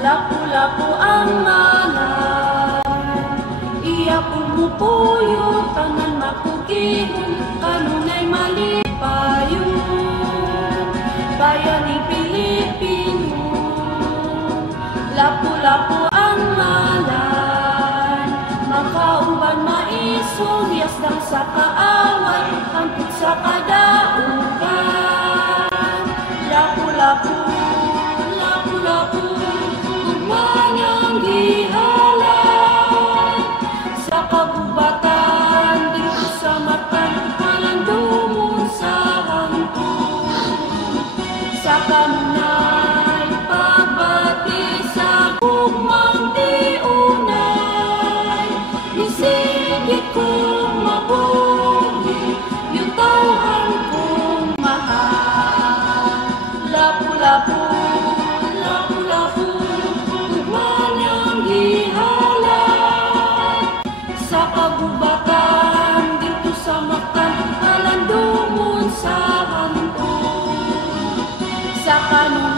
Lapu-lapu ang malan, iya pumupuyo, tanan makugigon, kanunay malipayo. Bayan ni Pilipino, lapu-lapu ang malan, makauban maisong, yasdang sa kaaway, amput sa kadaugan. Lapu-lapu, lapu-lapu, gugmanyang gihalay, sa kagubatan, dito sa matan, walang dumon sa hangtod. Sa kanunay, pagbati sa gugmang diunay, isigit kong mabuhi, yung tawhan kong mahal. Lapu-lapu, lapu-lapu, gugmanyang gihalay, sa kagubatan, dito sa matan, walang dumon sa hangtod. Sa kanunay,